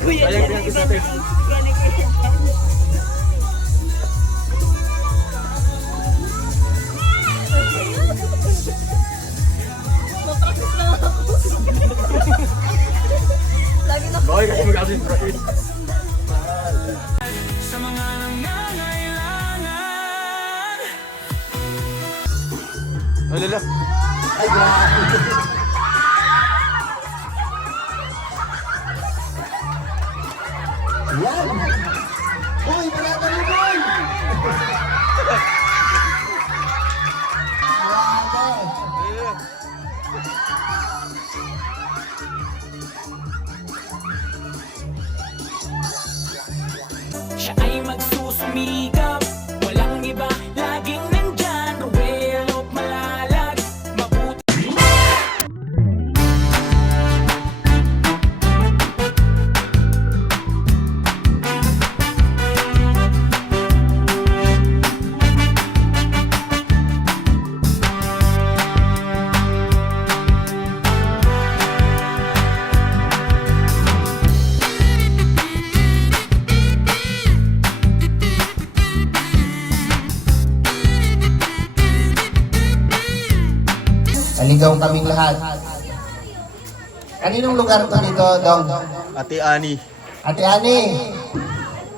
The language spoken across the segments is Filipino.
Kuya, Sayang pinag-isa natin. Mapractice lang ako. Lagi na Bakit kasi mag-asin price? Sa mga nangangailangan. Oh, lala. Ay, grabe. Yan. Uy, wala ka rin, boy. Siya ay magsusumikap, walang iba, laging nandyan. Well, malalag, mabuti. Naligaw kaming lahat. Kaninong lugar to dito, Dong? Ate Ani. Ate Ani,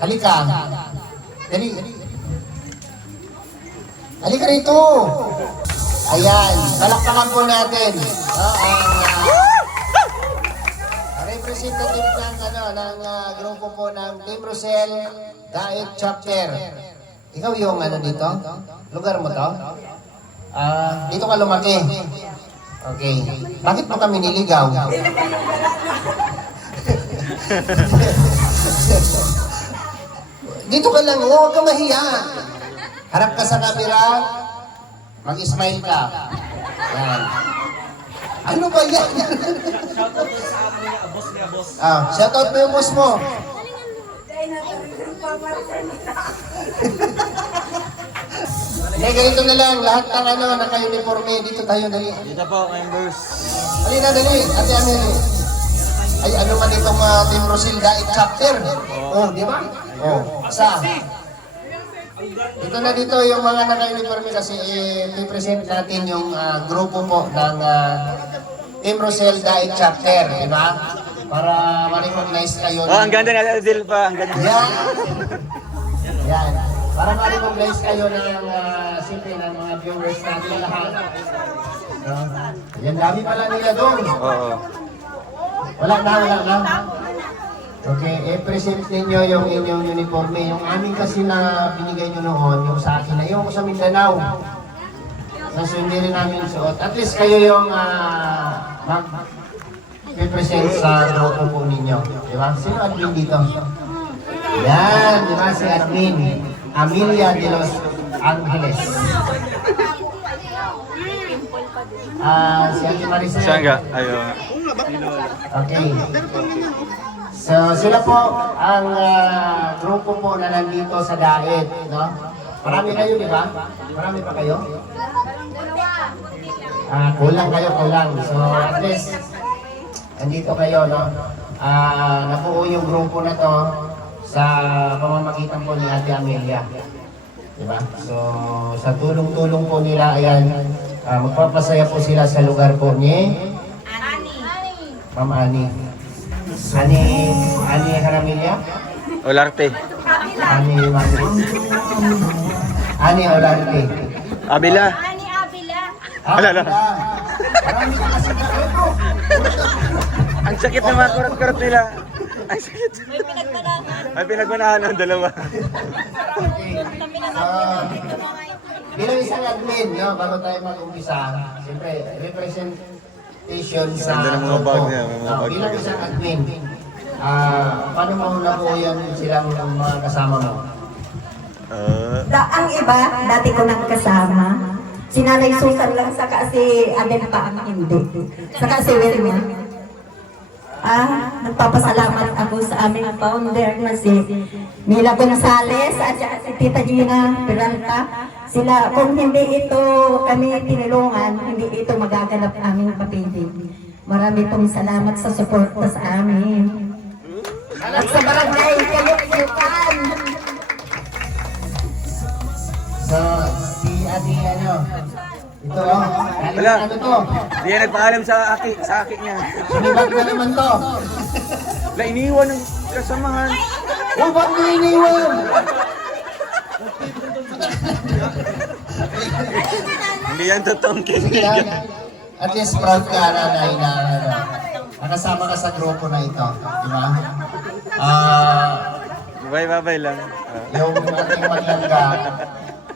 halika. Dali. Halika rito. Ayan, palakpakan po natin. Ang representative ng grupo po ng Team Rosel Daet Chapter. Ikaw yung dito? Lugar mo to? Dito ka lumaki. Okay. Bakit mo kami niligaw? Dito ka lang, huwag ka mahiya. Harap ka sa camera, mag-smile ka. Yan. Ano ba yan? Shoutout sa amo niya, boss niya, boss. Shoutout mo yung boss mo. Ganito na lang, lahat ng naka-uniforme, dito tayo, dali. Dito po, members. Halina, dali, Ate Amelie. Ay, ano man itong Team Rosel Daet Chapter? Oh, di ba? Oh, sa. Dito na dito yung mga naka-uniforme kasi i-present natin yung grupo po ng Team Rosel Daet Chapter, di ba? Para ma-recognize kayo. Oh, ang ganda na Adil pa, ang ganda. Yan. Yan. Para ma-recognize kayo ng siyempre ng mga viewers natin lahat. Yan, dami pala nila doon. Oo. Wala na. Okay, present ninyo yung inyong uniforme. Yung amin kasi na binigay nyo noon, yung sa akin na yung sa Mindanao. So, hindi rin namin suot. At least kayo yung mag-represent sa grupo po ninyo. Di ba? Sino admin dito? Yan, di ba? Si admin. Amelia de los Angeles. Si Ate Maricel. Siya nga, ayun. Okay. So, sila po ang grupo po na nandito sa Daet, no? Marami kayo, di ba? Marami pa kayo? Kulang kayo, kulang. So, at least, nandito kayo, no? Nabuo yung grupo na to sa pamamagitan po ni Ate Amelia. Diba? So, sa tulong-tulong po nila, ayan, magpapasaya po sila sa lugar po ni Ma'am Ani. Ani Haramilya? Olarte. Ani Olarte. Abila. Ani Abila. Alala. Marami ka kasi na ito. Ang sakit ng mga kurot-kurot nila. Ang sakit. May pinagmanahan. Ay, pinagmanahan ng dalawa. Okay. Bilang isang admin, no, bago tayo mag-umpisa, siyempre, representation sa Ganda ng mga bag niya, mga bag bilang niya. isang admin, paano mo nabuoyan silang mga kasama mo? Ang iba, dati ko nang kasama. Sinalay Susan lang, saka si Adel pa ang hindi. Saka si Wilma. Nagpapasalamat ako sa aming founder na si Mila Gonzales at saka si Tita Gina Peralta. Sila, kung hindi ito kami tinulungan, hindi ito magaganap aming kapatid. Marami pong salamat sa suporta sa amin. at sa barangay Kaluklukan. So, si Ate ano, ito oh, Wala. ano to? Hindi yan nagpaalam sa aki niya. Sumibag na naman to. Wala, iniwan ng kasamahan. Oh, ba't mo iniwan? Hindi yan totoong kaibigan. At least proud ka nanay na ano, nakasama ka sa grupo na ito, di ba? Bye-bye lang. Yung ating maglangga,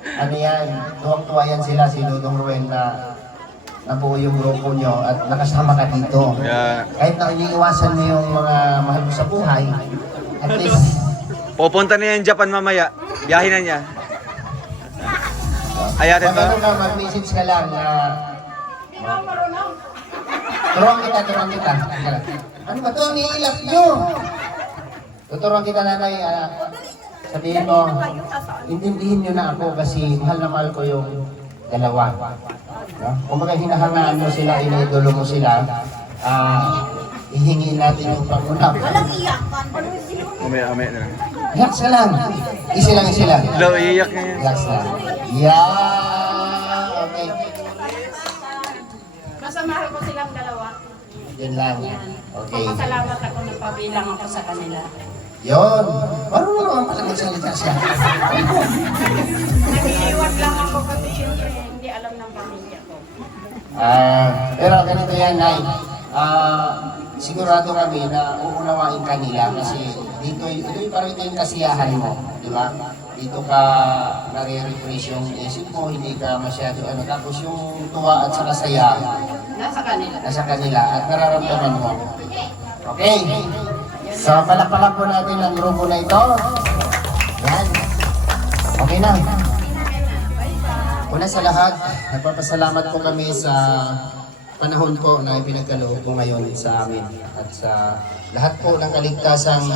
ano yan, tuwang-tuwa yan sila, si Dudong Ruel na nabuo yung grupo nyo at nakasama ka dito. Yeah. Kahit na iniiwasan mo yung mga mahal mo sa buhay, at least, Pupunta na yan Japan mamaya. Biyahe na niya. Ayatin pag ano ba? ka, mag-message ka lang na turuan kita. Ano ba ito? Niilap nyo! Tuturuan kita nanay, sabihin mo, intindihin nyo na ako kasi mahal na mahal ko yung dalawa. No? Kung baga hinahangaan mo sila, inidolo mo sila, ihingin natin yung pangunap. Walang iyakan. Mamaya na lang. Relax ka lang. Easy lang. Hello, iiyak na yan. Relax lang. Yeah! Okay. Basta mahal ko silang dalawa. Yan lang. Okay. Pasalamat ako na pabilang ako sa kanila. Yun. Marunong naman pala magsalita siya. Nag-iiwag lang ako kasi siyempre hindi alam ng pamilya ko. Pero ganito yan, Nay. Sigurado kami na uunawain ka nila kasi ito parang ito yung kasiyahan mo, di ba? Dito ka nare-refresh yung isip mo, hindi ka masyado tapos yung tuwa at saka saya Nasa kanila. at nararamdaman mo. Okay. So, palakpakan po natin ang grupo na ito. Yan. Okay na. Una sa lahat, nagpapasalamat po kami sa panahon po na ipinagkaloob po ngayon sa amin at sa lahat po ng kaligtasang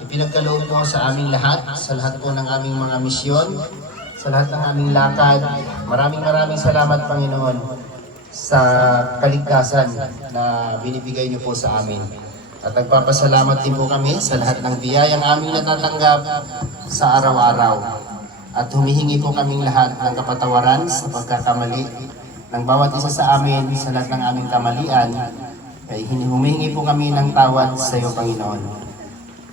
ipinagkaloob po sa aming lahat, sa lahat po ng aming mga misyon, sa lahat ng aming lakad. Maraming salamat, Panginoon, sa kaligtasan na binibigay niyo po sa amin. At nagpapasalamat din po kami sa lahat ng biyayang aming natatanggap sa araw-araw. At humihingi po kaming lahat ng kapatawaran sa pagkakamali ng bawat isa sa amin sa lahat ng aming kamalian. Kaya humihingi po kami ng tawad sa iyo, Panginoon.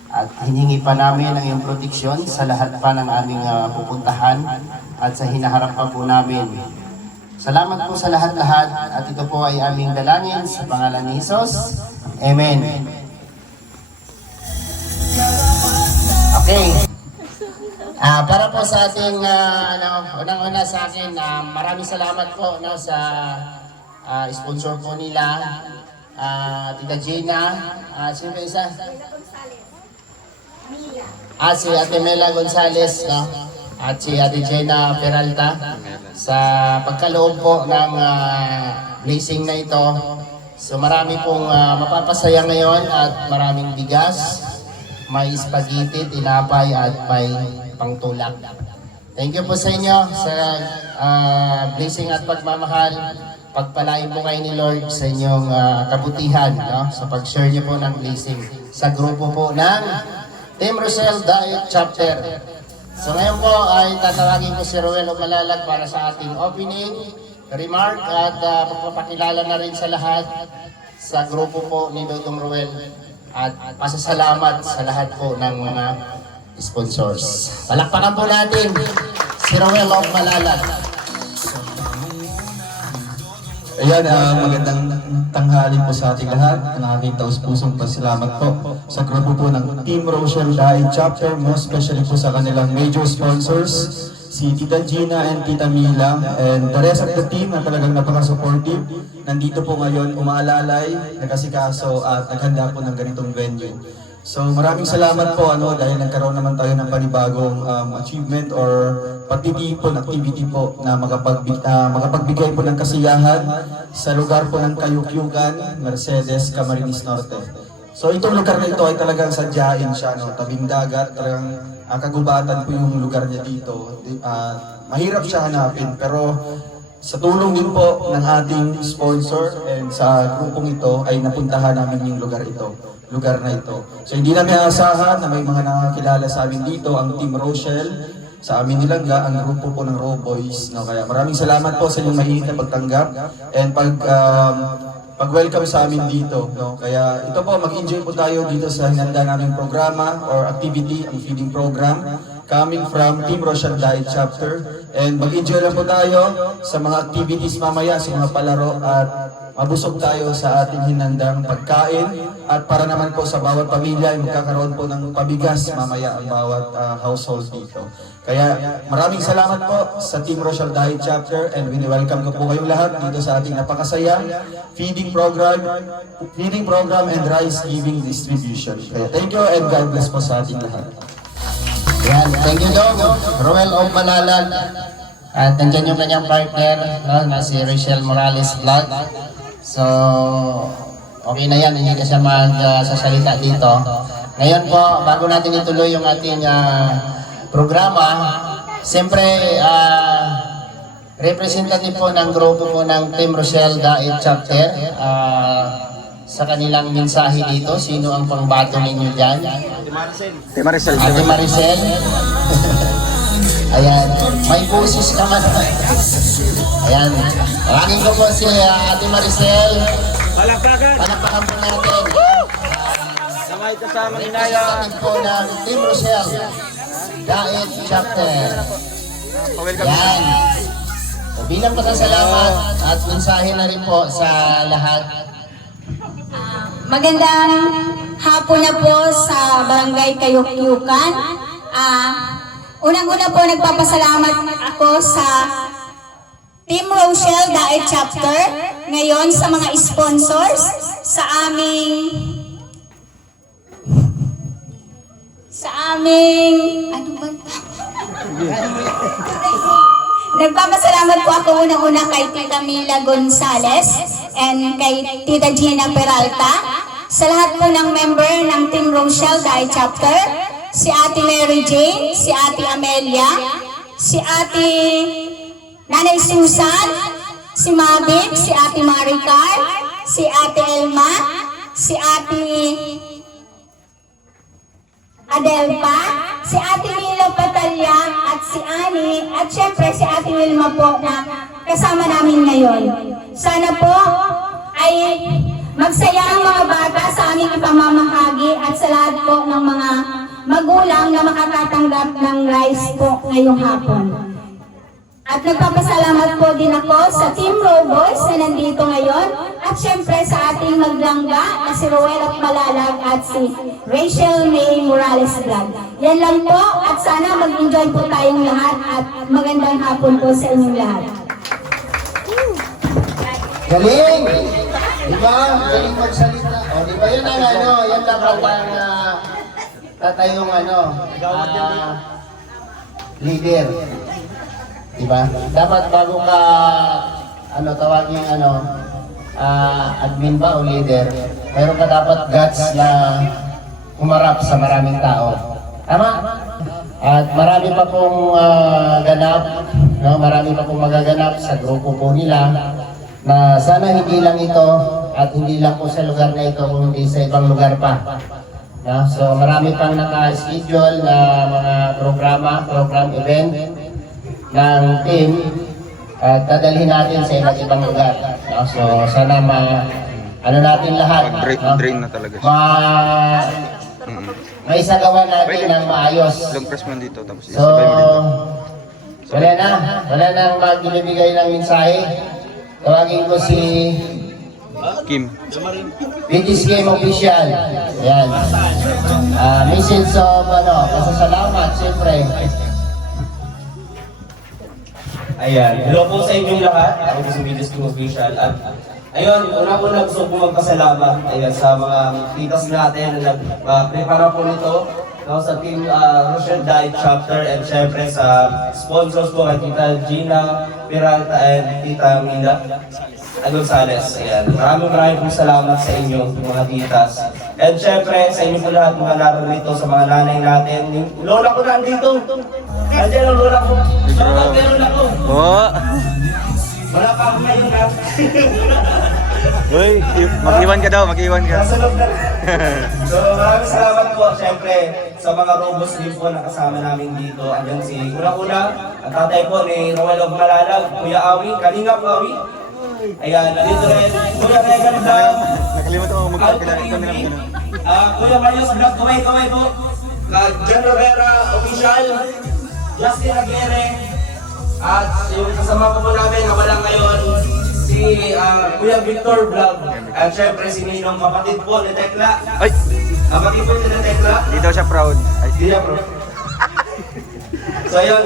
At hiningi pa namin ang iyong proteksyon sa lahat pa ng aming pupuntahan at sa hinaharap pa po namin. Salamat po sa lahat-lahat at ito po ay aming dalangin sa pangalan ni Jesus. Amen. Okay. Para po sa ating unang-una sa akin, maraming salamat po sa sponsor po nila, Tita Gina, sino ba isa? Si Ate Mela Gonzales, at si Ate Gina Peralta sa pagkaloob po ng blessing na ito. So marami pong mapapasaya ngayon at maraming bigas, may spaghetti, tinapay at may pangtulak. Thank you po sa inyo sa blessing at pagmamahal. Pagpalain po kayo ni Lord sa inyong kabutihan, sa pag-share niyo po ng blessing sa grupo po ng Team Rosel Diet Chapter. So ngayon po ay tatawagin ko si Ruel Umalalag para sa ating opening remark at pagpapakilala na rin sa lahat sa grupo po ni Dudong Ruel at pasasalamat sa lahat po ng mga sponsors. Palakpakan po natin si Ruel Umalalag. Ayan, magandang tanghali po sa ating lahat. Ang aking taus-pusong pasalamat po sa grupo po ng Team Rosel Diet Chapter, most especially po sa kanilang major sponsors, si Tita Gina and Tita Mila, and the rest of the team na talagang napaka-supportive. Nandito po ngayon, umaalalay, nagkasikaso at naghanda po ng ganitong venue. So maraming salamat po dahil nagkaroon naman tayo ng panibagong achievement or patitipon activity po na makapagbigay po ng kasiyahan sa lugar po ng Kayukyugan, Mercedes, Camarines Norte. So itong lugar na ito ay talagang sadyain siya, tabing dagat, talagang kagubatan po yung lugar niya dito. Mahirap siya hanapin pero sa tulong din po ng ating sponsor and sa grupong ito ay napuntahan namin yung lugar ito. lugar na ito. So hindi namin aasahan na may mga nakakilala sa amin dito, ang Team Rochelle, sa amin nilangga, ang grupo po ng Raw Boys. No? Kaya maraming salamat po sa inyong mainit na pagtanggap and pag-welcome sa amin dito. No? Kaya ito po, mag-enjoy po tayo dito sa hinanda naming programa or activity, ang feeding program, coming from Team Rochelle Diet Chapter. And mag-enjoy lang po tayo sa mga activities mamaya, sa mga palaro at mabusog tayo sa ating hinandang pagkain. At para naman po sa bawat pamilya ay magkakaroon po ng pabigas mamaya ang bawat household dito. Kaya maraming salamat po sa Team Rochelle Diet Chapter and welcome ko po kayong lahat dito sa ating napakasaya feeding program and rice giving distribution. Kaya thank you and God bless po sa ating lahat. Yan, thank you Dong. Roel O. Malalag. At nandyan yung kanyang partner, no, na si Rachel Morales Vlog. So, okay na yan, hindi na siya magsasalita dito. Ngayon po, bago natin ituloy yung ating programa, siyempre, representative po ng grupo po ng Team Rochelle Diet Chapter. Sa kanilang mensahe dito, sino ang pangbato ninyo dyan? Ate Maricel. Ate Maricel. Ayan, may boses ka man. Ayan, maraming ko po si Ate Maricel. Palakpakan po natin. Samay kasama inaya. Representative po ng Team Rochelle Diet Chapter. Ayan. So, bilang pasasalamat at mensahe na rin po sa lahat. Magandang hapon na po sa Barangay Kayukyukan. Unang-una po nagpapasalamat ako sa Team Rochelle Diet Chapter. Ngayon sa mga sponsors sa aming ano ba? Nagpapasalamat po ako unang-una kay Tita Mila Gonzales and kay Tita Gina Peralta. Sa lahat po ng member ng Team Rochelle Diet Chapter, si Ate Mary Jane, si Ate Amelia, si Ate Nanay Susan, si Mabik, si Ate Maricar, si Ate Elma, si Ate Adelpa, si Ate Milo Patalya, at si Ani, at syempre si Ate Wilma po na kasama namin ngayon. Sana po ay magsaya ang mga bata sa aming ipamamahagi at sa lahat po ng mga magulang na makakatanggap ng rice po ngayong hapon. At nagpapasalamat po din ako sa Team Raw Boys na nandito ngayon at syempre sa ating maglangga na si Roel at Malalag at si Rachel May Morales Vlog. Yan lang po at sana mag-enjoy po tayong lahat at magandang hapon po sa inyong lahat. Galing! Diba? Galing magsalita. O, diba yun ang ano, yan dapat ang tatayong leader. Diba? Dapat bago ka, tawagin admin ba o leader, meron ka dapat guts na humarap sa maraming tao. Tama? At marami pa pong ganap, no? Marami pa pong magaganap sa grupo po nila na sana hindi lang ito at hindi lang po sa lugar na ito kung hindi sa ibang lugar pa. No? So marami pang naka-schedule na mga program event ng team at dadalhin natin sa iba't ibang lugar. No? So sana natin lahat. Mag-drain na talaga siya. May isagawa natin ng maayos. Long press man dito tapos So, isabay mo dito. wala nang magbibigay ng mensahe. Tawagin ko si Kim. British Game Official. Ayan. Message of pasasalamat, siyempre. Ayan, hello po sa inyong lahat. Ako po si British Game Official. At ayun, una gusto ko magpasalamat sa mga titas natin na nag-prepara po nito. Sa Team Rochelle Diet Chapter and syempre sa sponsors po kay Tita Gina Peralta and Tita Mila Gonzales. Ayan. Maraming po salamat sa inyo mga titas. And syempre sa inyo po lahat mga narito sa mga nanay natin. Yung lola ko nandito. Nandiyan ang lola ko. Shoutout kay lola ko. Oh. Wala pa ako ngayon ha. Uy, mag-iwan ka daw, mag-iwan ka. Nasa loob na. So maraming salamat po syempre sa mga robos din po na kasama namin dito. Andiyan si unang-una, ang tatay po ni Roel of Malalag, Kuya Awi, Kalingap Awi. Ayan, nandito rin, Kuya Regan Vlog. Nakalimutan ko magkakilala. Ikaw nila Alpha TV, Kuya Marius Vlog, kamay-kamay po. Jen Rivera, Official, Justin Aguirre, at yung kasama ko po namin na wala ngayon, si Kuya Victor Vlog, at syempre si Ninong, kapatid po ni Tekla. Ay! Kapatid po ni Tekla. Di daw siya proud. Ay, Hindi niya, bro. So yun,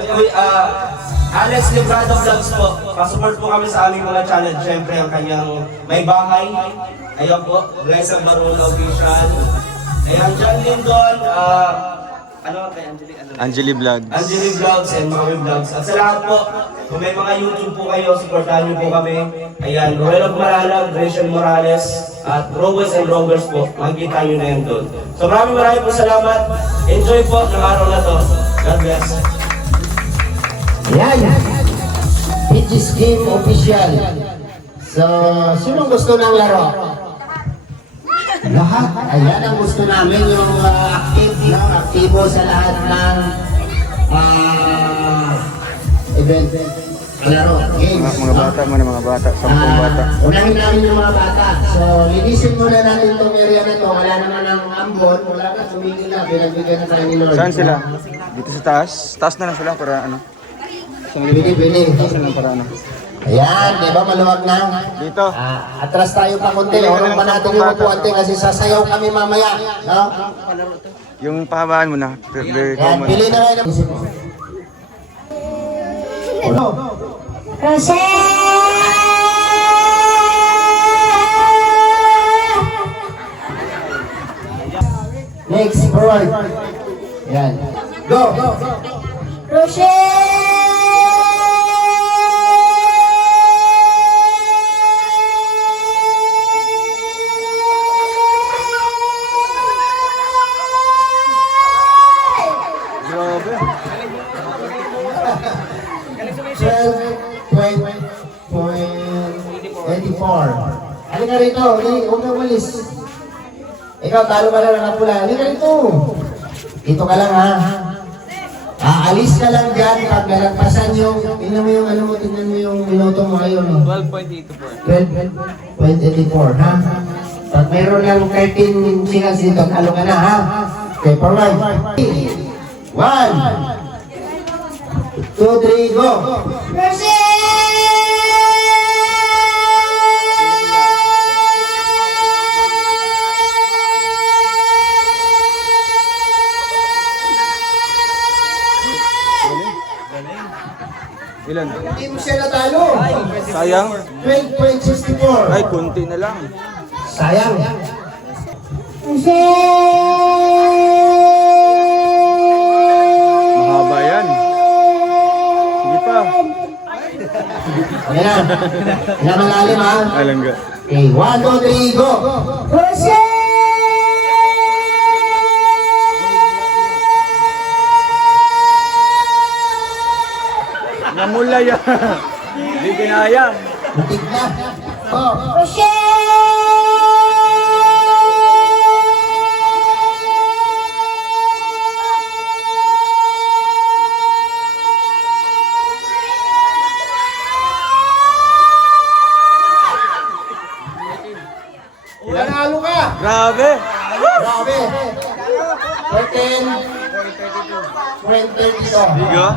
Alex Librado Vlogs po. Pasupport po kami sa aming mga challenge. Syempre ang kanyang may bahay. Ayun po, Glenn Barulo Official. Ayan, John Lindon. Ano kay Angeli? Angeli Vlogs. Angeli Vlogs and Mami Vlogs. At sa lahat po, kung may mga YouTube po kayo, supportahan niyo po kami. Ayan, Roel of Malalag, Grayson Morales, at Robers and Rovers po. Makikita niyo na yun doon. So maraming po salamat. Enjoy po ng araw na to. God bless. Yan. Peaches Game Official. So, sinong gusto ng laro? Lahat. Ayan ang gusto namin, yung aktibo sa lahat ng event. Laro, games. Mga bata muna, mga bata. 10 bata. Unahin namin yung mga bata. So, linisin muna natin itong area na to. Wala naman ang ambon. Wala na, sumigil na. Pinagbigyan na tayo ni Lord. Saan sila? Dito sa taas? Taas na lang sila para ano? Bili. Taas na lang para ano? Ayan, di ba maluwag na? Dito. Atras tayo pa konti. Orong pa natin yung upuan kasi sasayaw kami mamaya. No? Yung pahabaan mo na. Very Ayan, common. pili na kayo. Rosel! Next, forward. Ayan. Go! Rochelle! Grabe. 12.84. Halika rito, huwag na umalis. Ikaw, talo ka lang na pula. Halika rito. Dito ka lang ha. Aalis ka lang dyan pag nalagpasan yung, tingnan mo yung ano mo, tingnan mo yung minuto mo ngayon. 12.84. 12.84, ha? Pag mayroon lang 13 seconds dito, talo ka na, ha? Okay, forward. 1, 2, 3, go! Ilan? Hindi mo siya natalo. Sayang. 12.64. Ay, kunti na lang. Sayang. Mahaba yan. Sige pa. Ayan na. Ilang malalim ha. Alangga. Okay, 1, 2, 3, go! Namula yan. Hindi kinaya. Butik na. Oh. Nanalo ka! Grabe. Grabe! 14.32. Bigo.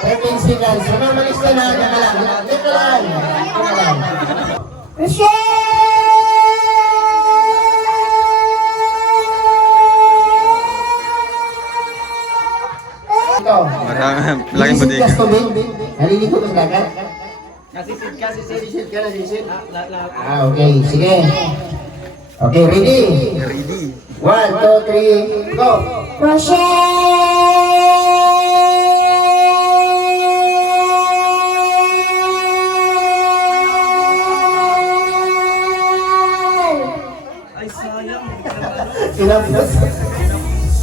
13 seconds. Ano malis ka na? Teka lang. Teka lang. Teka lang. Ito. Marami. Laking Sisid bodega. ka sa tubig? Naliligo ka sa dagat? Nasisid ka, sisid ka, nasisid? Okay. Sige. Okay, ready? Ready. 1, 2, 3, go!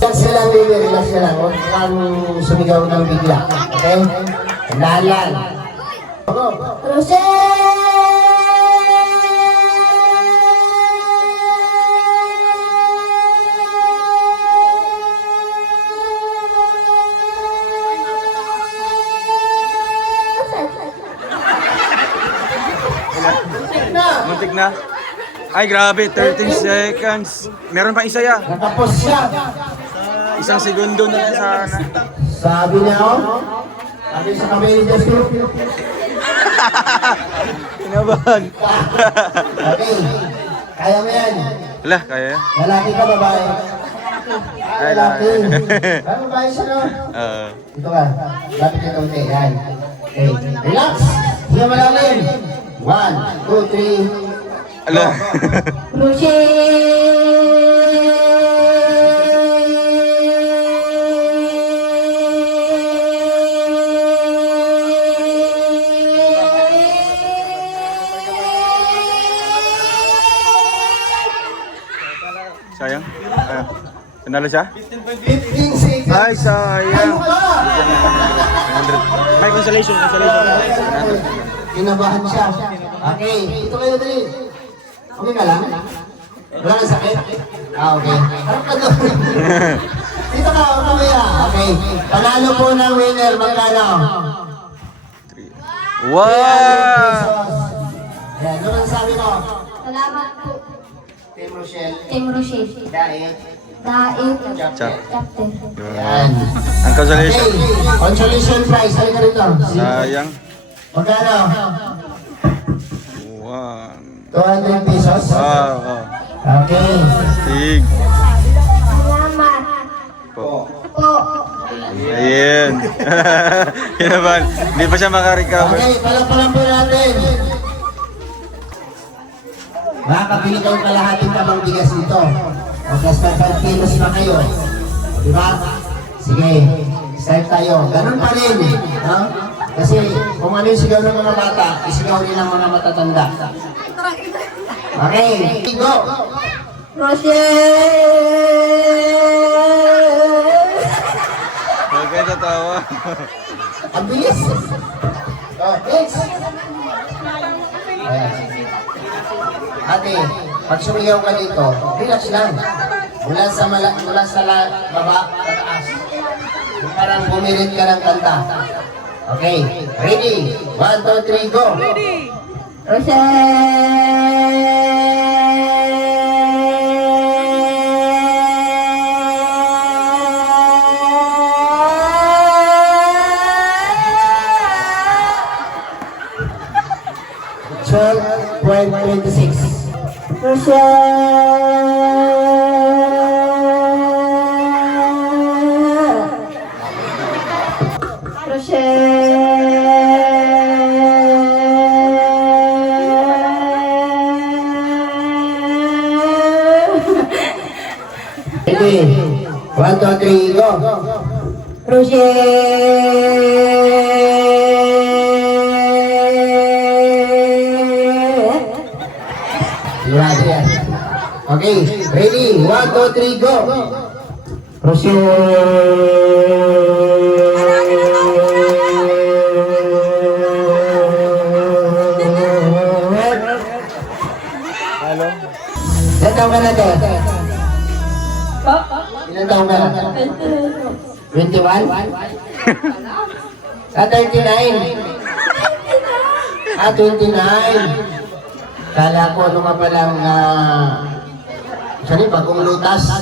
Relax ka lang, baby. Relax ka lang. Huwag kang sumigaw ng bigla. Okay? Tandaan lang. Go! na. Ay, grabe, 13 seconds. Meron pa isa ya. Nakapos siya. Isang segundo na lang sana. Sabi niya, oh. Sabi sa kami ni Justin. Kinabahan. Okay. Kaya mo yan. Wala, kaya yan. Lalaki ka, babae. Ay, Lalaki. Ay, babae siya, no? Ito ka. Lapit ka kaunti. Yan. Okay. Relax. Sige malalim. 1, 2, 3. Ala. Sayang. Panalo siya? 15 seconds. Ay, sayang. May consolation. Kinabahan siya. Okay. Ito kayo dali. Okay ka lang? Wala kang sakit? Okay. Harap ka doon. Dito ka, mamaya. Okay. Panalo po ng winner, magkano? Wow! Ayan, ano ang sabi mo? Salamat po, Team Rochelle. Team Rochelle. Dahil. Chap. Captain. Ayan. Ang consolation. Okay. Consolation prize. Halika rito. Sayang. Magkano? 200 1. pesos. Wow. Okay. Tig. Salamat Po. po. Ayan. Kinabahan. Hindi pa siya makarecover. Okay, palapalan po natin. Makakabili kayong kalahating tabang bigas nito. O basta 5 kilos na kayo. Diba? Sige, start tayo. Ganun pa rin. No? Kasi kung ano yung sigaw ng mga bata, isigaw rin ng mga matatanda. Okay, go! Rochelle! Huwag kayo tatawa. Ang bilis! Oh, next! Ayan. Ate, pag sumigaw ka dito, relax lang. Mula sa baba, pataas. Yung parang bumirit ka ng kanta. Okay, ready? 1, 2, 3, go! Rochelle! 12.26. Ready? 1, 2, 3, go! Okay, ready? 1, 2, 3, go! Hello? Ilan taong ka na doon? Ilan taong ka na? 21? 39? 29? Kala ko ano ka palang, sorry, bagong lutas.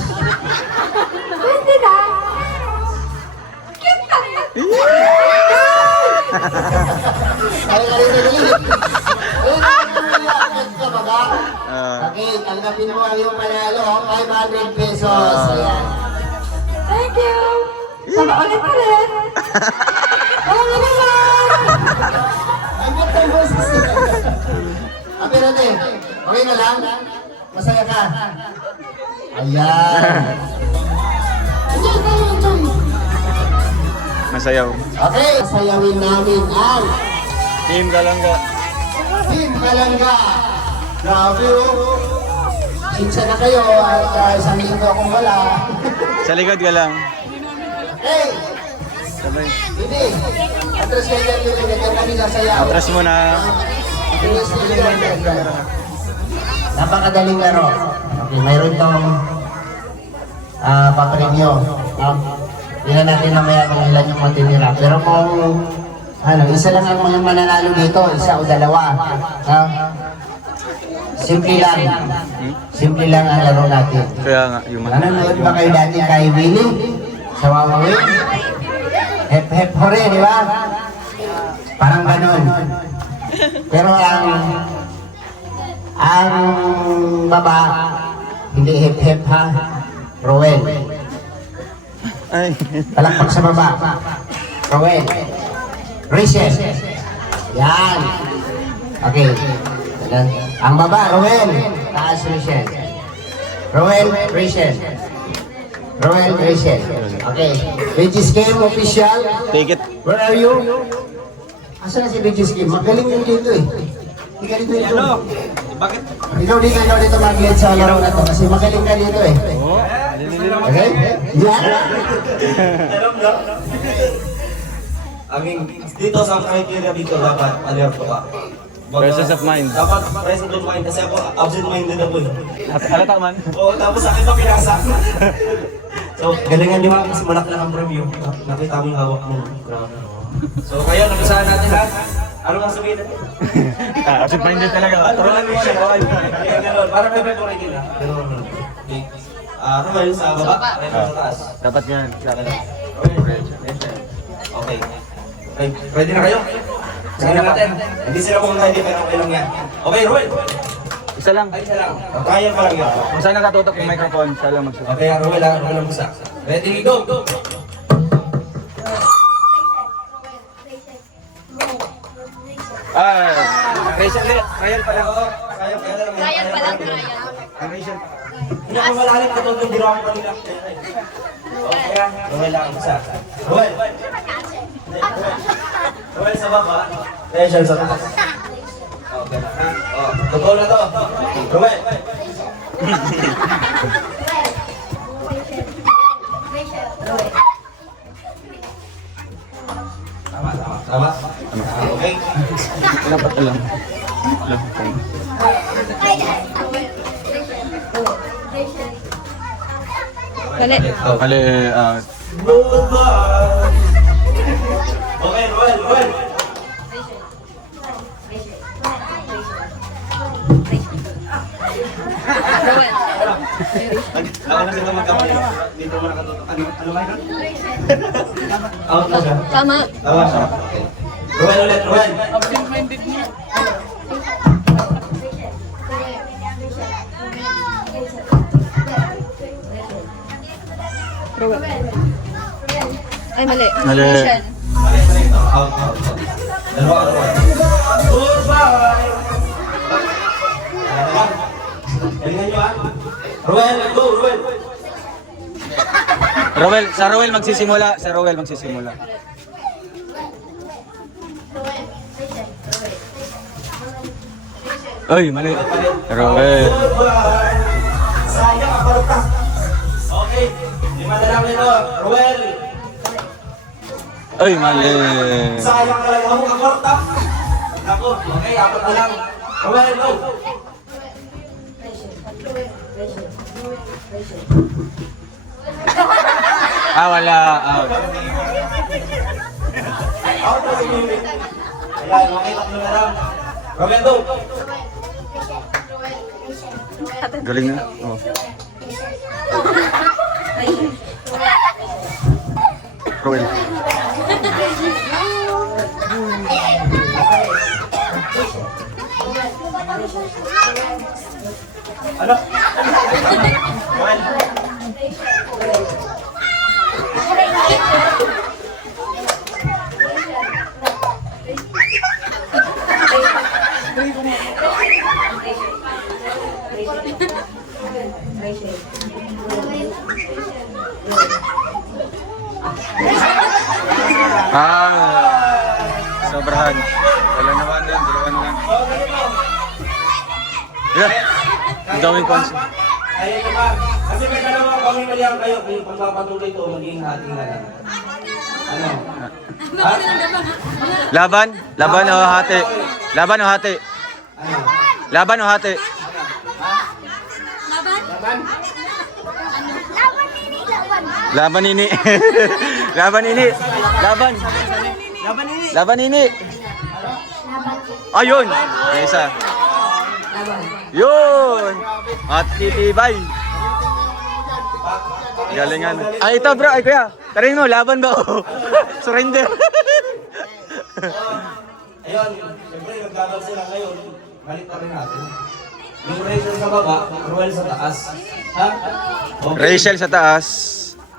Okay, tanggapin mo ang iyong panalo, 500 pesos. Ayan. Thank you! Sama ulit ulit! Oo naman! Ang ganda ang boses. Ape natin, okay na lang? Masaya ka? Ayan. Masayaw. Okay, sayawin namin ang Team Galangga. Team Kalangga. Grabe oh. Sinsa na kayo at isang linggo akong wala. Sa likod ka lang. Hey! Sabay. Hindi. Atras kayo dyan yung ganyan kami sasayaw. Atras mo na. Napakadaling laro. Okay, mayroon tong papremyo. Tingnan natin mamaya kung ilan yung matinira. Pero kung isa lang ang mga mananalo dito, isa o dalawa. Simple lang. Simple lang ang laro natin. Kaya nga, yung Nanonood ba kayo dati kay Willie? Sa Wawawin? Hep hep hore, di ba? Parang ganun. Pero ang baba, hindi hep hep ha. Rowel. Ay. Palakpak sa baba. Rowel. Rachel. Yan. Okay. Yan. Ang baba, Rowel. Taas, Rachel. Rowel, Rachel. Rowel, Rachel. Okay. Regis Game official. Take it. Where are you? Asan na si Regis Game? Magaling yun dito eh. Ikaw dito ito. Bakit? Ikaw dito mag-lead sa laro na to kasi magaling ka dito eh. Okay? Yan. Alam nyo? I mean, dito sa criteria dito dapat alerto ka. Presence of mind. Dapat presence of mind kasi ako absent-minded ako eh. Halata man. Oo, tapos sa akin pa pinasa. So, galingan nyo kasi malaki lang ang premyo. Nakita mo yung hawak mo. So, kayo, nag-usahan natin ha? Ano nga sabihin natin? Absent-minded talaga. Turo lang mo siya. Kaya gano'n, para may preparation din ha. Gano'n. Okay. Romel sa baba, Romel sa taas. Dapat yan. Okay. Okay, ready na kayo? Sige na natin. Hindi sila pumunta, hindi pero okay lang yan. Okay, Romel! Isa lang. Ay, isa lang. Kaya pa lang yan. Kung saan nakatutok yung microphone, siya lang magsusunod. Okay, Romel ha, Romel ang gusta. Ready, go! Go! Ah, Rachel, Ryan pa lang. Kaya lang. Ryan pa lang, Ryan. Rachel. Hindi ako malalim na itong ginawa ko kanina. Okay, Romel lang ang gusta. Romel! Romel sa baba, Rachel sa taas. Okay na ha? Oh, totoo na to. Romel! Tama? Okay? Dapat alam. Mali. Mali, Goodbye! Okay, Romel! Ako na sila magkamali. Dito mo nakatutok. Ano ba yun? Out na siya. Tama. Tama siya. Okay. Romel ulit, Romel! Ay, mali. Mali. Rachel. Out. Dalawa ka, Romel. Goodbye! Galingan nyo ha? Romel, go, Romel! Rowel, sa Rowel magsisimula. Sa Rowel magsisimula. Ay, mali. Rowel. Goodbye! Sayang ang paruta. Okay, lima na lang nito. Romel! Ay, mali. Sayang talaga ako ang paruta. Naku, okay, apat na lang. Romel, go! Ah, wala. Out. Out na si Mimi. Ayan, okay, tatlo na lang. Romel, go! Galing na. Oh. Rowel. Ano? Romel. Sobrahan. Wala naman yan. Dalawa na lang. Yeah. Ang daming cons. Ayun naman. Kasi may dalawang pamimilihan kayo. Kung pagpapatuloy ito, magiging hati na lang. Ano? Laban? Laban o hati? Laban o hati? Ano? Laban o hati? Laban ini. Laban ini. Laban. Laban ini. Ayun. May isa. Yun! At titibay. Galingan. Ay, ito bro. Ay, kuya. Tarin mo, laban ba? Surrender. Ayun, siyempre naglaban sila ngayon. Balik pa rin natin. Yung Rachel sa baba, Ruel sa taas. Ha? Okay. Rachel sa taas.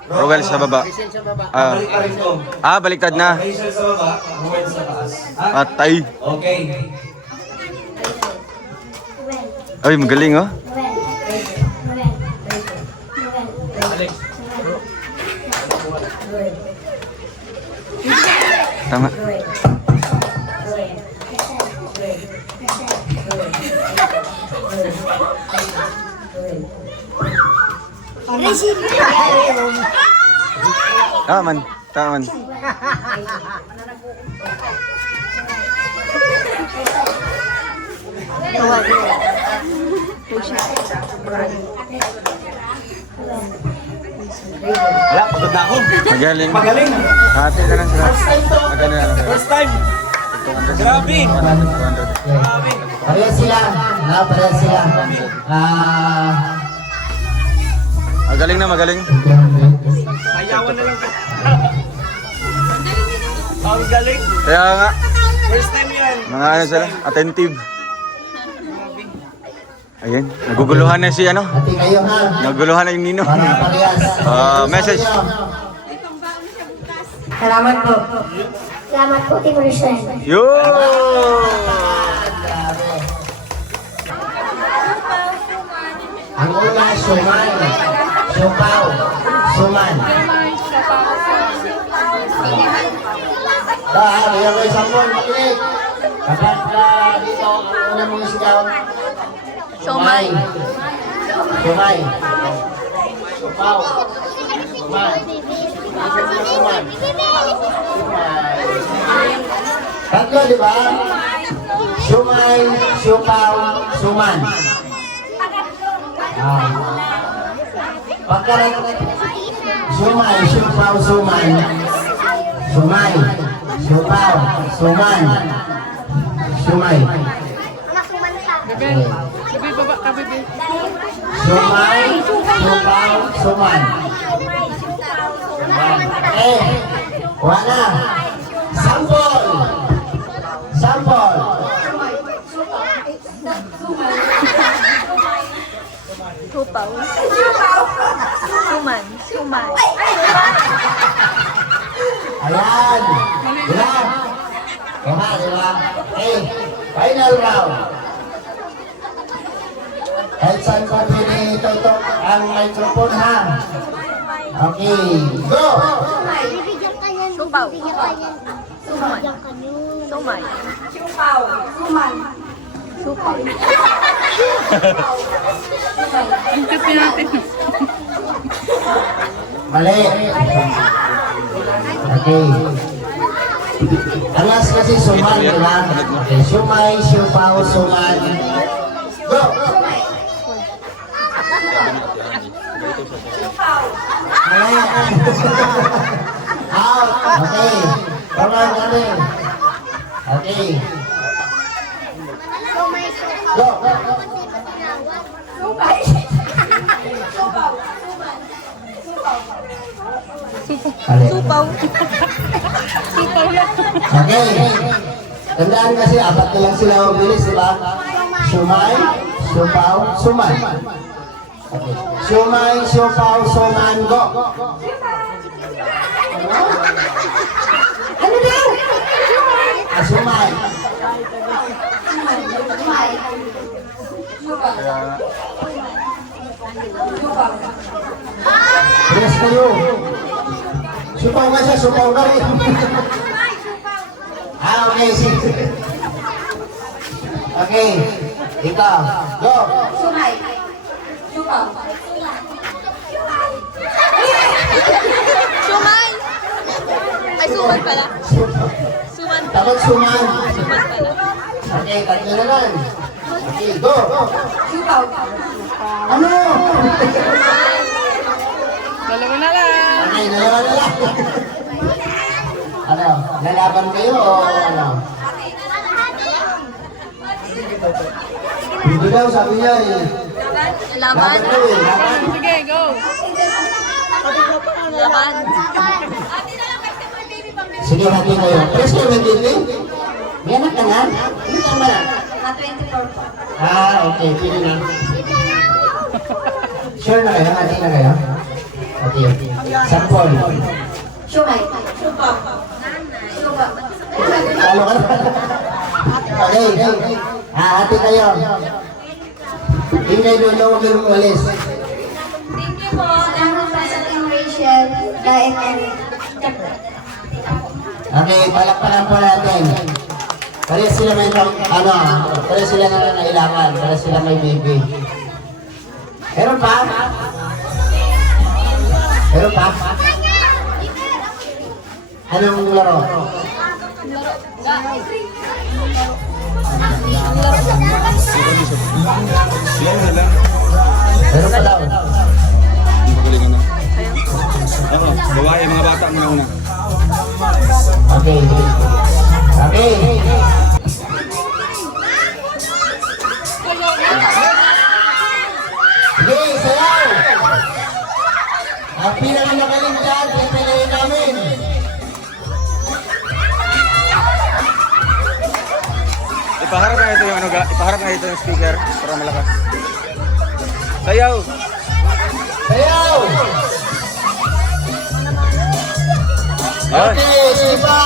Rowel sa baba. Balik pa rin ko. Baliktad na. Rachel sa baba, Ruel sa taas. Ha? Atay. Okay. Ay, magaling oh. Tama. Taman, taman. Wala, pagod na ako. Magaling. Magaling. Hati na lang sila. Magaling na lang. First time. Grabe. 200. Grabe. Parehas sila. Parehas sila. Magaling na, magaling. Sayawan na lang ka. Ang galing. Kaya nga, First time yan. mga ano sila, attentive. Ayun, naguguluhan na si ano. Hati kayo ha. Naguguluhan na yung Nino. Para parehas. Message. Salamat po. Salamat po, Team Rochelle. Yun! Ang una, suman. Supaw. Suman. Bigyan ko isang buwan. Makinig. Kapag dito, ang una mong sigaw. Sumay. Sumay. Supaw. Suman. Suman. Tatlo, di ba? Sumay, supaw, suman. Pagkarat, sumay, supaw, suman. Sumay, supaw, suman. Sumay. Sumay, supaw, suman. Wala. Sampol. Sampol. Tupaw. Suman. Suman. Ayan. Diba? Diba? Final round. Kahit saan ko pinitutok ang microphone ha. Okay. Go! Supaw. Suman. Suman. Supaw. Mali. Okay. Ang last kasi suman, diba? Okay. Sumay, supaw, suman. Go! Mali. Out. Okay. Parang galing. Okay. Go. Supaw. Okay. Tandaan kasi, apat na lang sila mabilis, diba? Sumay, supaw, suman. Okay. Sumay, supaw, suman, go. Ano daw? Sumay. Bilas kayo. Supaw nga siya, supaw na rin. Okay, sige. Okay, ikaw, go. Sumay. Supaw. Suman. Ay, suman pala. Suman pala. Takot suman. Suman pala. Okay, tatlo na lang. Okay, go. Supaw. Ano? Dalawa na lang. Okay, dalawa na lang. Ano, lalaban kayo o ano? Dito daw, sabi niya eh. Laban. Daw eh. Laban. Sige, go. Laban. Sige, hati kayo. Press kayo ng dito. May anak ka na? Hindi ka na. 24 po. Okay. Pili na. Sure na kayo? Hati na kayo? Hati. Sampol. Shumay. Talo ka na. Okay. Hati kayo. Ingay doon lang, huwag kayong umalis. Thank you po. Salamat po sa Team Rachel. Dahil Okay, palakpakan po natin. Pareha sila may, pareha sila na nangailangan, pareha sila may baby. Meron pa? Meron pa? Anong laro? Meron pa daw. Magalingan na. Ako, babae, mga bata muna una. Okay. Okay. Sige, sayaw! Ang pinakamagaling dyan, pipiliin namin. Ipaharap na ito yung ano, ipaharap na ito yung speaker para malakas. Sayaw! Sayaw! Yun. Okay, sige pa!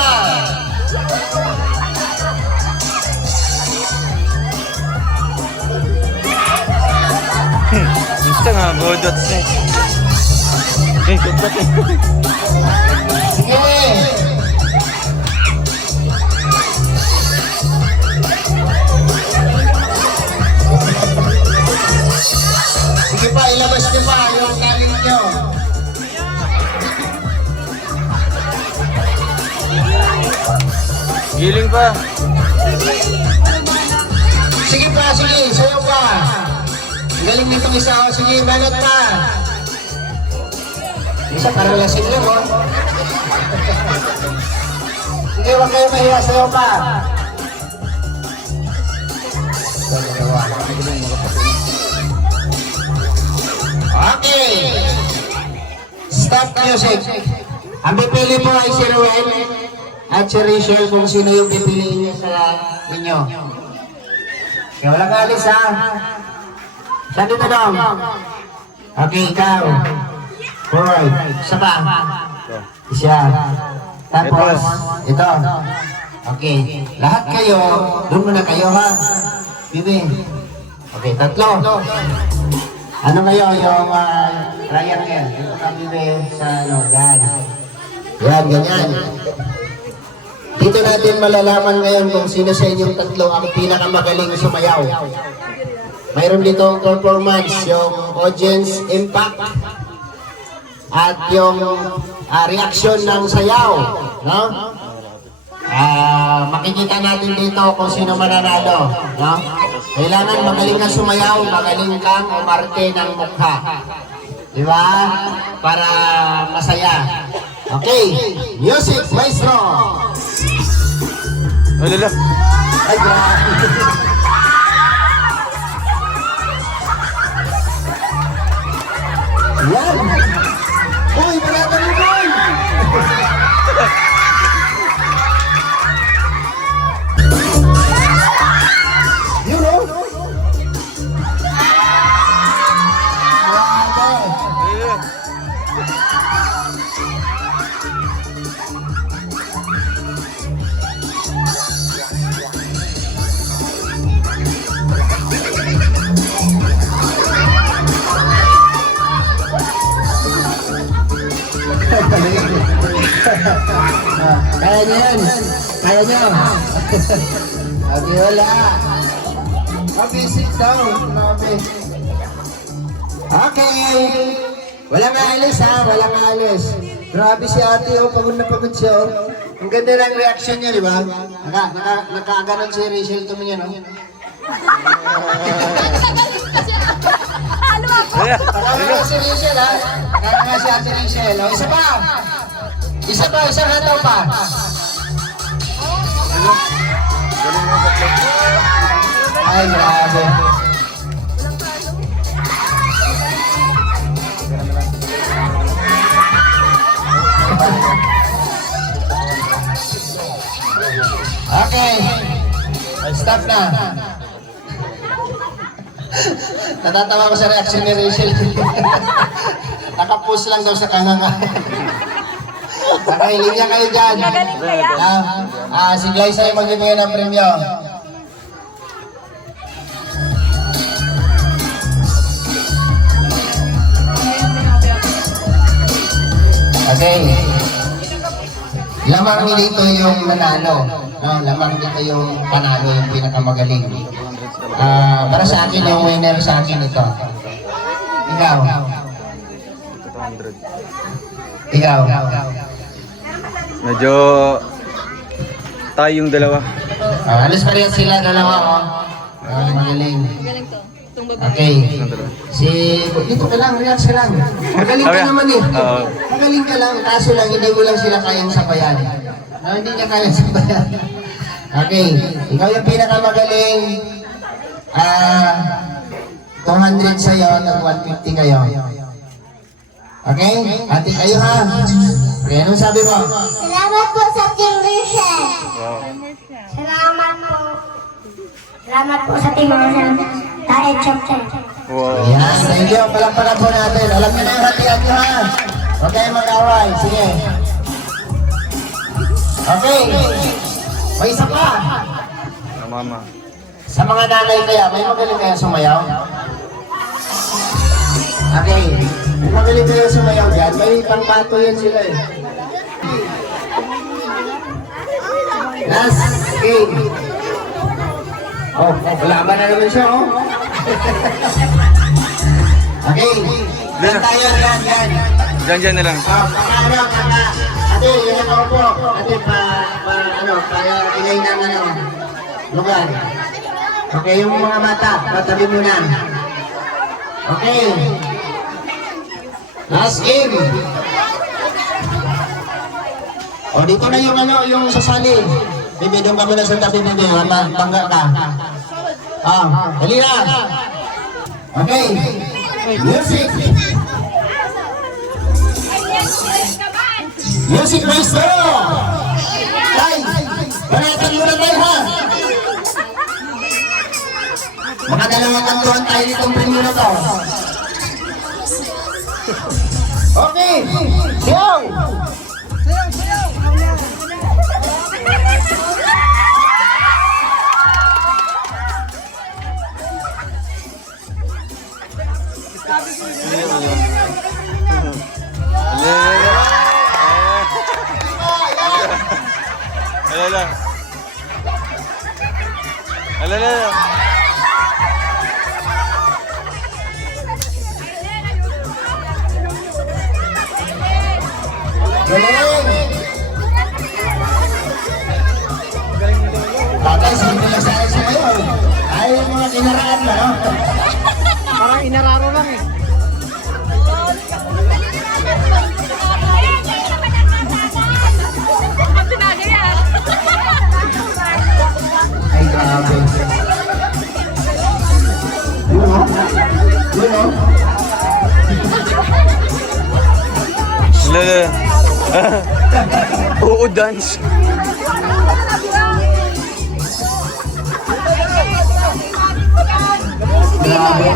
Gusto nga, budot na eh. Okay, budot eh. Sige! Sige pa, ilabas niyo pa yung kaling niyo. Giling pa. Sige pa, sige, sayaw pa. Ang galing nitong isa, oh. Sige, banat pa. Isa, parang lasing lang, oh. Sige, huwag kayo mahiya, sayaw pa. Okay. Stop music. Ang pipili po ay si Ruel at si Rachel kung sino yung pipiliin niya sa inyo. Kaya walang alis ha. Saan dito dong? Okay, ikaw. Alright. Isa pa. Isa. Tapos, ito. Okay. Lahat kayo, doon muna kayo ha. Bibi. Okay, tatlo. Ano ngayon yung triangle? Dito ka bibi sa ano, yan. Yan, ganyan. Dito natin malalaman ngayon kung sino sa inyong tatlo ang pinakamagaling sumayaw. Mayroon dito performance, yung audience impact at yung reaction ng sayaw, no? Makikita natin dito kung sino mananalo, no? Kailangan magaling kang sumayaw, magaling kang umarte ng mukha. Di ba? Para masaya. Okay, music, maestro! Oh, lala. Ay, grabe! Yan! Uy, manatalo boy! You know? Kaya niyo yan. Kaya niyo. Okay, wala. Okay, sit down. Okay. Walang alis ha, walang alis. Grabe si ate, oh, pagod na pagod siya. Oh. Ang ganda ng reaction niya, di ba? Nakaganon si Rachel tumingin, oh. Nakaganon si Rachel, ha? Nakaganon si ate Rachel. Oh, isa pa! Isa pa, isang hataw pa. Ay, grabe. Okay. Stop na. Natatawa ko sa reaction ni Rachel. Nakapost lang daw sa kananga. Okay, linya kayo dyan. Gagaling kaya? Si Glyza ay magbibigay ng premyo. Okay. Lamang dito yung nanalo. No? Lamang dito yung panalo, yung pinakamagaling. Para sa akin, yung winner sa akin ito. Ikaw. Ikaw. Medyo tayo yung dalawa. Alis pa rin sila dalawa. Magaling. Galing to. Itong babae. Okay. Dito ka lang, relax ka lang. Magaling ka naman eh. Magaling ka lang, kaso lang hindi mo lang sila kayang sabayan. No, hindi niya kayang sabayan. Okay, ikaw yung pinakamagaling. 200 sa'yo, tag 150 kayo. Okay? Ate kayo ha. Okay, anong sabi mo? Salamat po sa Team Rachel. Salamat po. Salamat po sa Team Rachel. Diet Chapter. Wow. Ayan, thank you. Palakpakan po natin. Alam niyo na yung hatian niyo ha. Huwag kayong mag-away. Sige. Okay. May isa pa. Mama. Sa mga nanay kaya, may magaling kayo sumayaw? Okay. May magaling kayo sumayaw dyan. May pangpato yan sila eh. Last game. Oh, wala ba na naman siya oh? Okay. Yan tayo, yan. Diyan na lang. Ate, yun ang ako po. Ate, para ilay ng lugar. Okay, yung mga mata, patabi mo na. Okay. Last game. O, dito na yung sasali. Bibi, doon ka muna sa tabi mo din. Bangga ka. Dali na. Okay. Music. Music Maestro! Tay! Panatan mo na tayo ha! Mga dalawang kantuan tayo ditong premyo na to. Okay! Go! Alala. Tatay, sabi nila sa akin sa'yo. Ayaw yung mga kinaraan na, no? Parang inararo lang eh. Ay, grabe. Yun, no? Alala. Oo, dance. Grabe.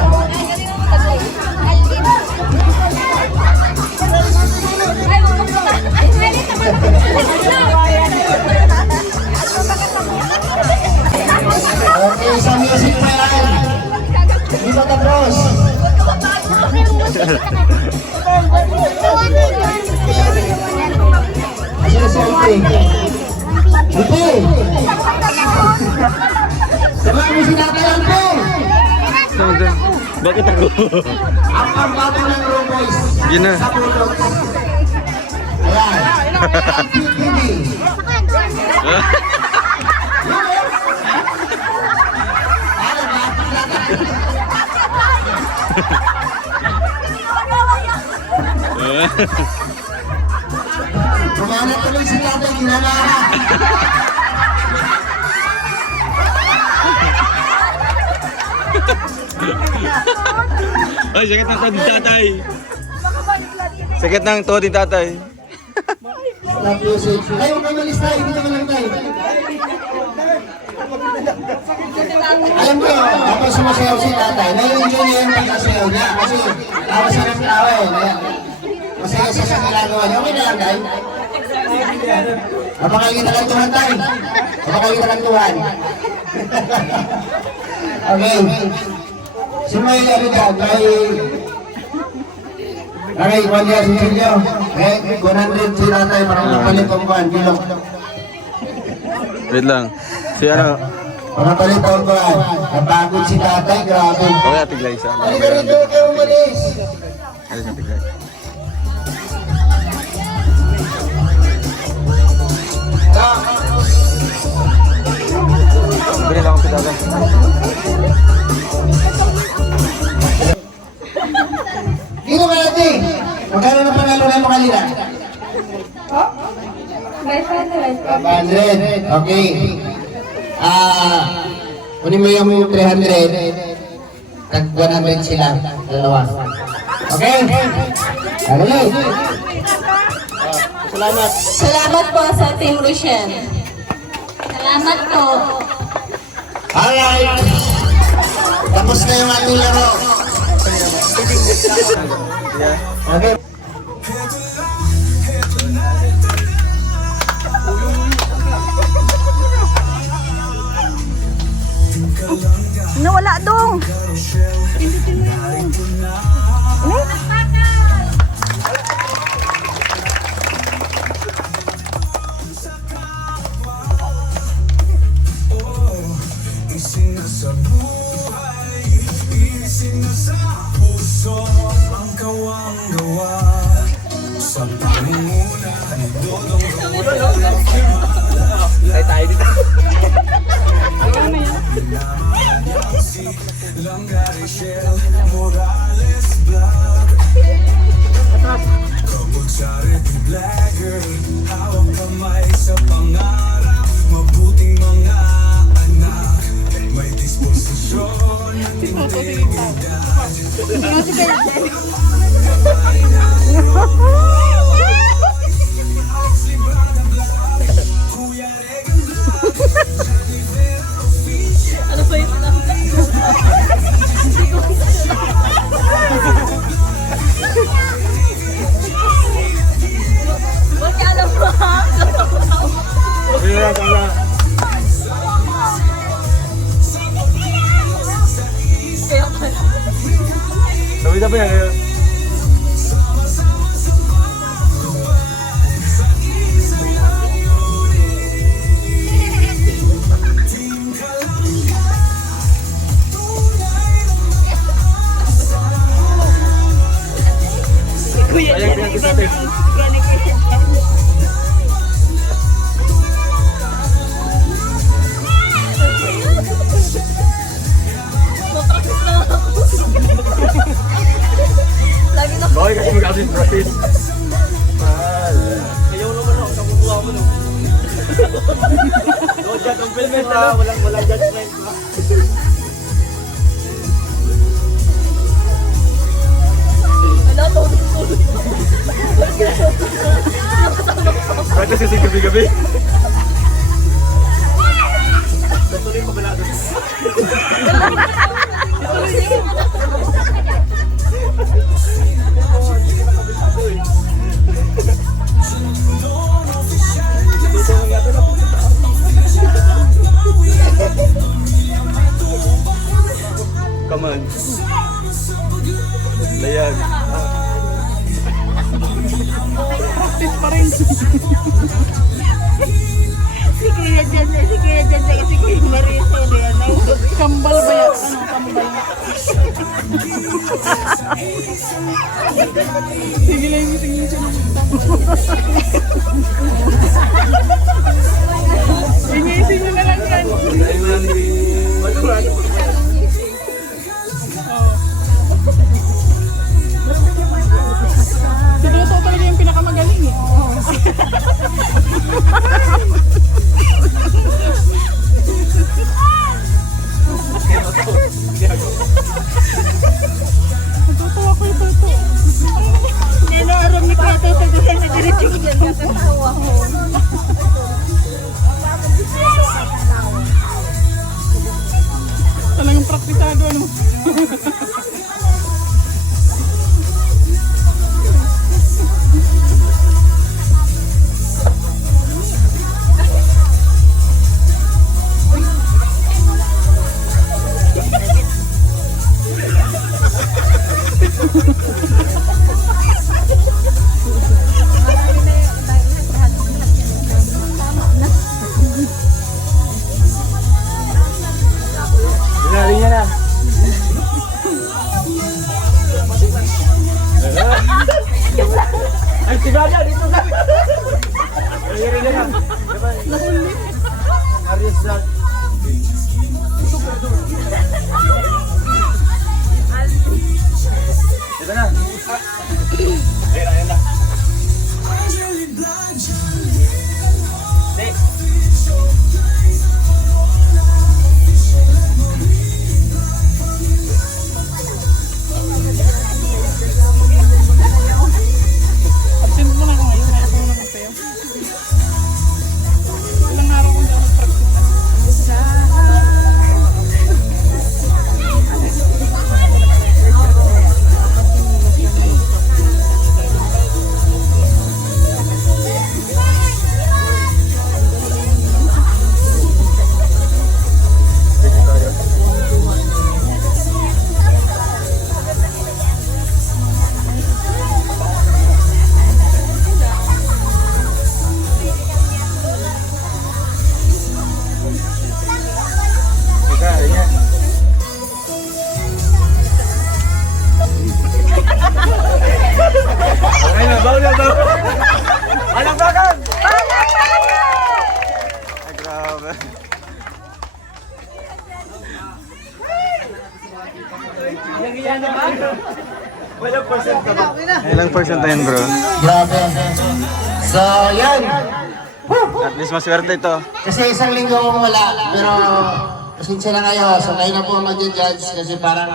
Okay, sa music pa yan. Hindi ba tapos? Ayan si Alpe. Alpe! Sabahan mo si Tatay Alpe! Bakit ako? Ang pagbago ng Room Boys Yun na. sa Bulldogs. Ayan. Hindi. Kumalat tuloy si Tatay Ginamara. Ay, sakit ng to din tatay. Sakit ng to din tatay. Stop music. Ay, huwag kayo malis tayo. Dito ka lang tayo. Alam ko, ako sumasayaw si tatay. Nai-enjoy niya yung pagkasayaw niya. Kasi tawa siya ng tawa eh. Masaya siya sa ginagawa niya. Okay na lang tayo. Mapakagita lang Tuhan tayo. Mapakagita lang Tuhan. Okay. Si may ano dyan, kay Juan Diaz Cecilio. 100 si tatay para mapalit ang buwan. Bilog. Wait lang. Si ano? Mapapalit ang buwan. Napagod si tatay, grabe. Okay, Ate Glyza. Halika rito, kayo umalis. Alis, Ate Glyza. Bili lang ako si tatay. Dito ka natin. Magkano na panalo na mo kanina? 500. Okay. Kunin mo yung 300. Tag 100 sila. Dalawa. Okay? Dali. Salamat. Salamat po sa Team Rochelle. Salamat po. Alright. Tapos na yung ating laro. Okay. Nawala dong. Ano ba yung Bakit alam mo ha? Sabi yan. Lagi na. Bakit kasi mag-asin practice? Mahal. Ayaw naman ako, kapukuha mo no. No judgment ha, walang judgment ha. Wala, tulog. Bakit kasi sing gabi-gabi? Tuloy pa balado. Come on. Layag. Practice pa rin. Si Kuya Jan, si Kuya Marisol yan. Kambal ba yan? Ano, kambal? Sige lang yung tingin siya. Iniisin nyo na lang yan. Siguro ito talaga yung pinakamagaling eh. Natutuwa ko ito. Hindi na aram ni Kuya ito sa diretso ko dyan. Katawa ko. ganun praktisado, ano? Sinali niya na. Ay, si Bada, dito ka. Ayun niya na. Nahuli. Aris lang. Ito na. Ayun na. Absent mo na ako ngayon. Ayaw ko na magsayaw. Ilang araw ko hindi ako nag-practice. Ika, ayun niya. Ayun na, bawa na, bawa. Alang bakang! Ay, grabe. Ilang percent na yun, bro? Grabe. So, yan. At least maswerte ito. Kasi isang linggo akong wala, pero pasensya na kayo. So, kayo na po mag-judge kasi parang,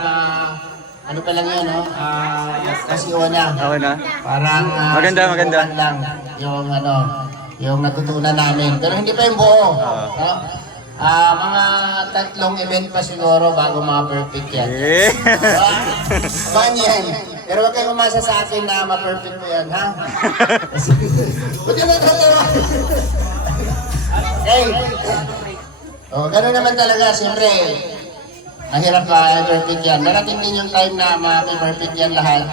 ano pa lang yun, no? Kasi una. Okay na? Parang, Maganda, maganda. sinubukan lang yung, yung natutunan namin. Pero hindi pa yung buo. No? Mga 3 event pa siguro bago ma-perfect yan. Eh. Ban yan. Pero huwag kayong umasa sa akin na ma-perfect mo yan, ha? Huwag ka natatawa. Okay. Gano'n naman talaga, siyempre. Mahirap ma-perfect yan. Darating din yung time na ma-perfect yan lahat.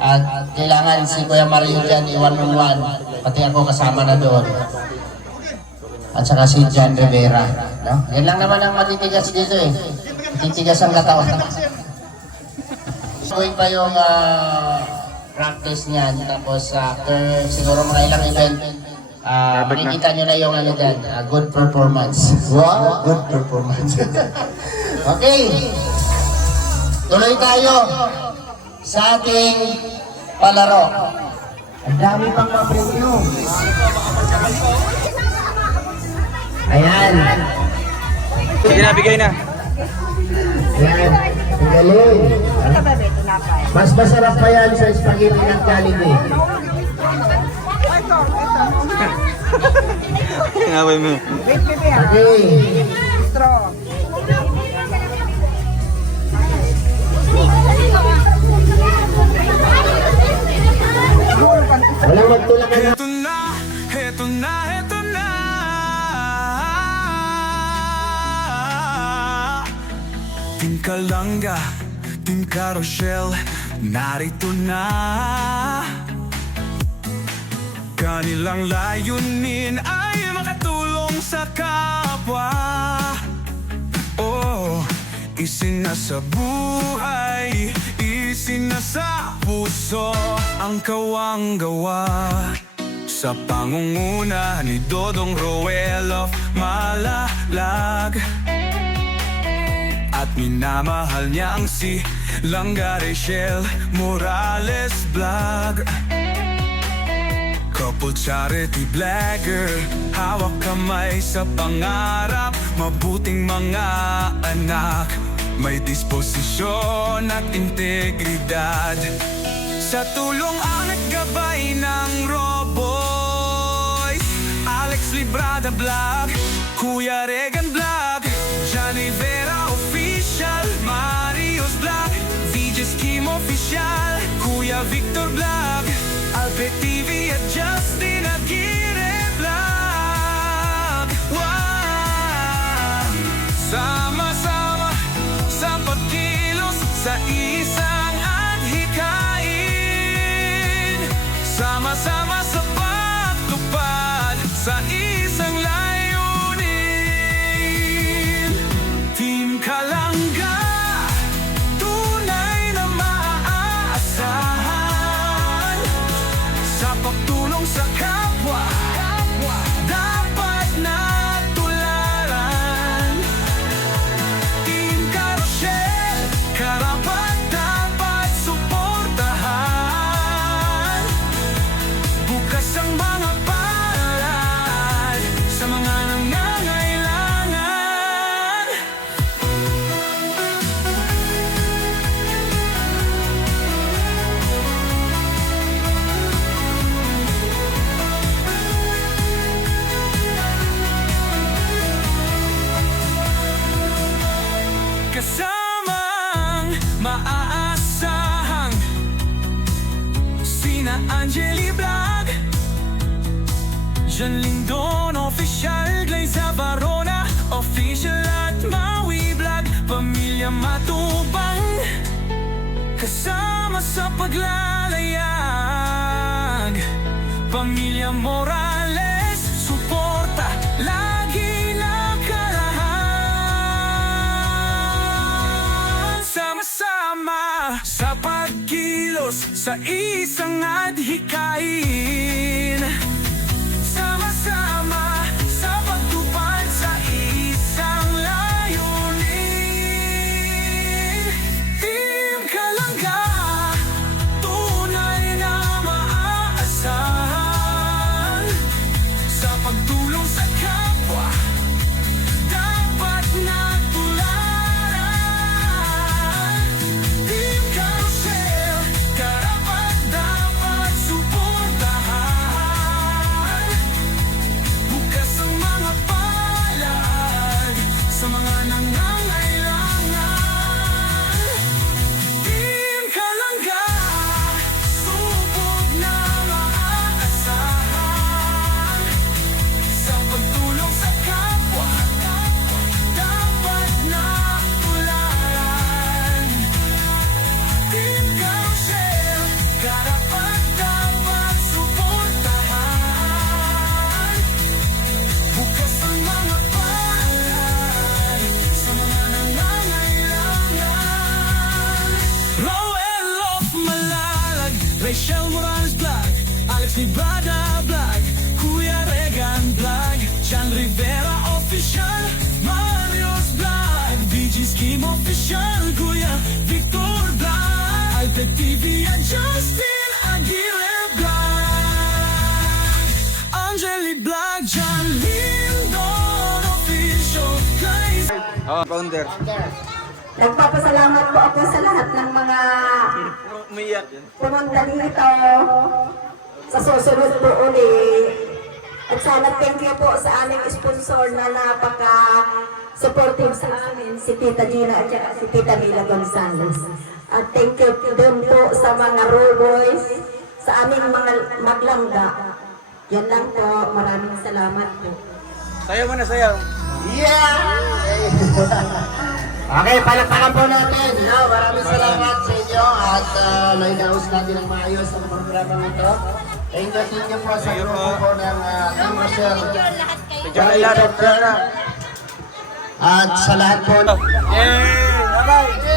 At kailangan si Kuya Mario dyan i-one-on-one. Pati ako kasama na doon. At saka si John Rivera. No? Yan lang naman ang matitigas dito eh. Matitigas ang katawan. Gawin pa yung practice niyan. Tapos after siguro mga ilang event, makikita nyo na yung ano dyan, good performance. Wow, good performance. Okay. Tuloy tayo sa ating palaro. Ang dami pang mga preview. Ayan. Sige na, bigay na. Ayan. Ang galing. Mas masarap pa yan sa spaghetti ng Jollibee. Ngaway mo. Okay. Walang magtulak na. Eto na, eto na, eto na. Team Kalanga, Team Carousel, narito na. Kanilang layunin ay makatulong sa kapwa. Oh, isinasa buhay, isinasa puso ang kawang gawa. Sa pangunguna ni Dodong Roel of Malalag, at minamahal niya ang si Langga Rachel Morales Vlog. Couple charity blagger, hawak kamay sa pangarap, mabuting mga anak, may disposisyon at integridad. Sa tulong ang naggabay ng Roboys, Alex Librada Vlog, Kuya Regan Vlog, Johnny Vera Official. Official, Mario's Vlog, VJ's Kim Official, Kuya Victor Vlog, Alpe TV at Justin Aguirre Vlog. Wow! Sama-sama sa pagkilos sa isang adhikain, sama-sama sa pagtupad sa isang layunin. Team Kalangga, tunay na maaasahan sa pagtulong sa kapwa, dapat na tularan. Team Carousel, karapat dapat suportahan. Bukas ang mga palad sa mga nangangailangan. Kasamang maaasahang sina Angeli Vlog, Jan Lindon Official, Glaze Varona Official at Maui Vlog, Pamilya Matubang, kasama sa paglalayag. Pamilya Morales, suporta lagi nakarahan. Sama-sama sa pagkilos sa isang adhikain, sama-sama sa pagtupad sa isang layunin. Team Kalangga, tunay na maaasahan sa pagtulong sa kapwa, dapat na tularan. Team Carousel, karapat dapat suportahan. Bukas ang mga palad sa mga nangangailangan. Team Kalangga, subok na maaasahan sa pagtulong sa kapwa, dapat na tularan. Team Carousel, karapat dapat suportahan. Bukas ang mga palad sa mga nangangailangan. Roel of Malalag, Rachel Morales Vlog, Alex Nibrada Vlog, Kuya Regan Vlog, Jan Rivera Official, Mario's Vlog, VJ's Kim Official, Kuya Victor Vlog, Alpe TV at Justin Aguirre Vlog, Angeli Vlog, Jan Lindon Official, guys. Founder. Nagpapasalamat po ako sa lahat ng mga Umiyak. pumunta dito. Sa susunod po uli. At sana thank you po sa aming sponsor na napaka-supportive sa amin, si Tita Gina at saka si Tita Mila Gonzales. At thank you din po sa mga Raw Boys, sa aming mga maglangga. Yan lang po. Maraming salamat po. Sayaw mo na, sayaw. Okay, palakpakan po natin. No, maraming salamat sa inyo at nainaus natin ang maayos ang programa nito. Thank you po sa grupo po ng Team Rochelle. At sa lahat po. Yay! Bye-bye!